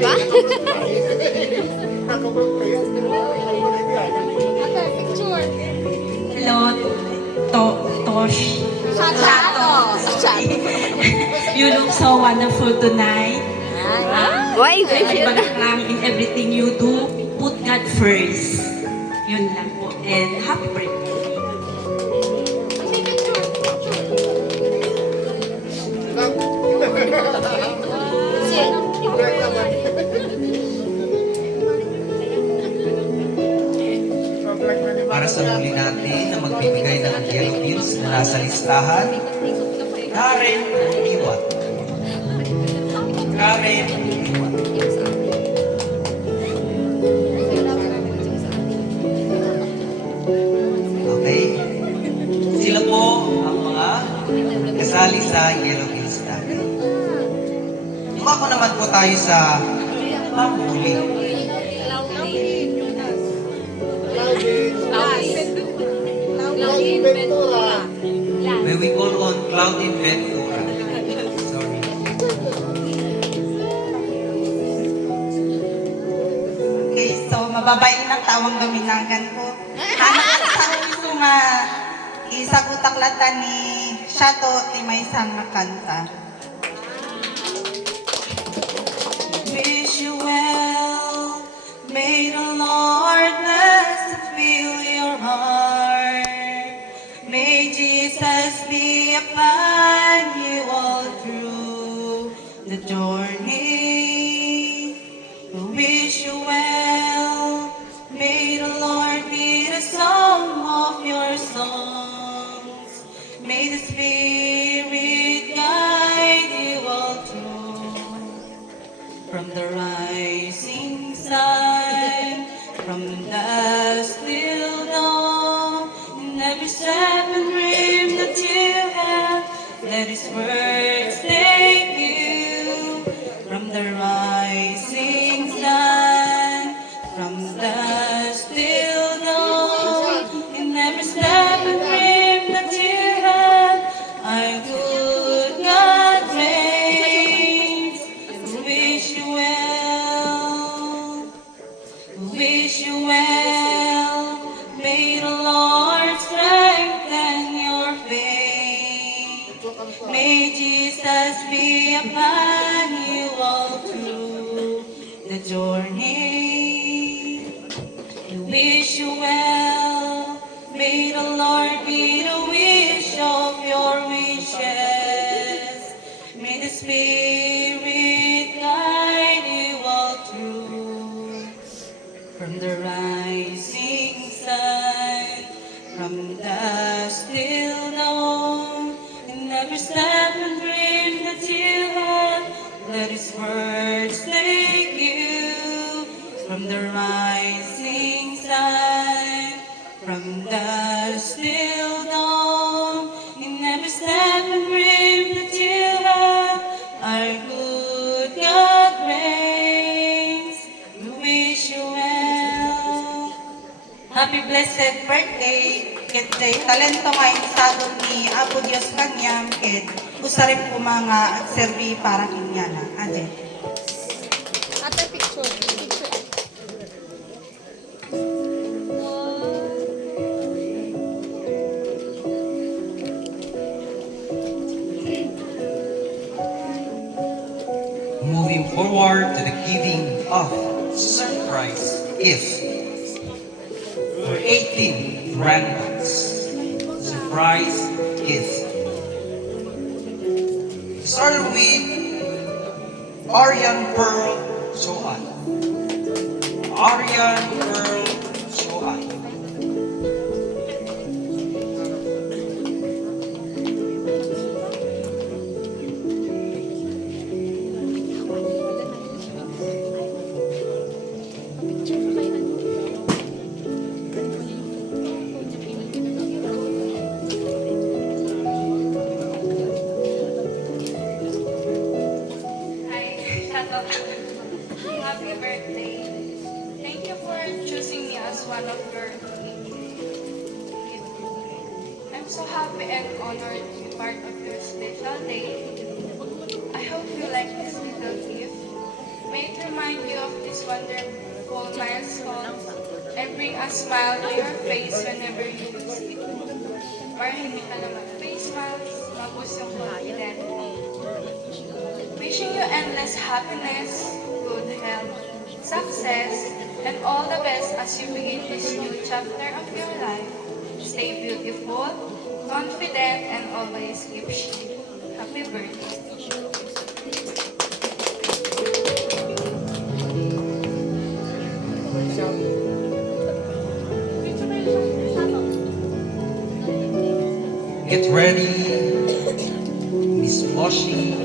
ba? Hello, Tosh. Shato. You look so wonderful tonight. Why? Ibalik lang in everything you do, put God first. Yun lang po. And happy birthday. Para sa huli natin na magbibigay ng yellow pills na nasa listahan, Karen Iwat. Karen Iwat. Okay? Sila po ang mga kasali sa yellow pills natin. Tumako naman po tayo sa panghuli. May we call on Claudine Ventura. Sorry. Okay, so mababain ang tawang gaminangan ko. Anak sa gusto nga isagutaklatan ni Shato ti may isang kanta. Wish you well, may the Lord bless and fill your heart. May Jesus be upon you all through the journey. We wish you well, may the Lord be the song of your songs. May the Spirit guide you all through. From the rising sun, from dusk till dawn, in every step and dream that you have, let His words take you. From the rising sun, from dusk till dawn, in every step and dream that you have, our good God reigns. We wish you well. We wish you well. May the Lord strengthen your faith. May Jesus be upon you all through the journey. We wish you well. May the Lord be the wish of your wishes. May the Spirit guide you all through. From the rising sun, from dusk till dawn, in every step and dream that you have, let His words take you. From the rising sun, from dusk till dawn, in every step and dream that you have, our good God reigns. We wish you well. Happy blessed birthday. Ket day talento nga isagot ni Apo Dios kanyam ket usa rin po mga serbi para kinyana. Ade. Ate, picture. Moving forward to the giving of surprise gift for 18 randoms. Surprise gift. Started with Aryan Pearl Soan. Aryan Pearl Soan. Happy birthday. Thank you for choosing me as one of your kids. I'm so happy and honored to be part of your special day. I hope you like this little gift. May it remind smile to your face whenever you use it. Para hindi ka na mag-face mask, maboost yung confidence mo. Wishing you endless happiness, good health, success, and all the best as you begin this new chapter of your life. Stay beautiful, confident, and always keep shining. Happy birthday. Get ready, Miss Moshi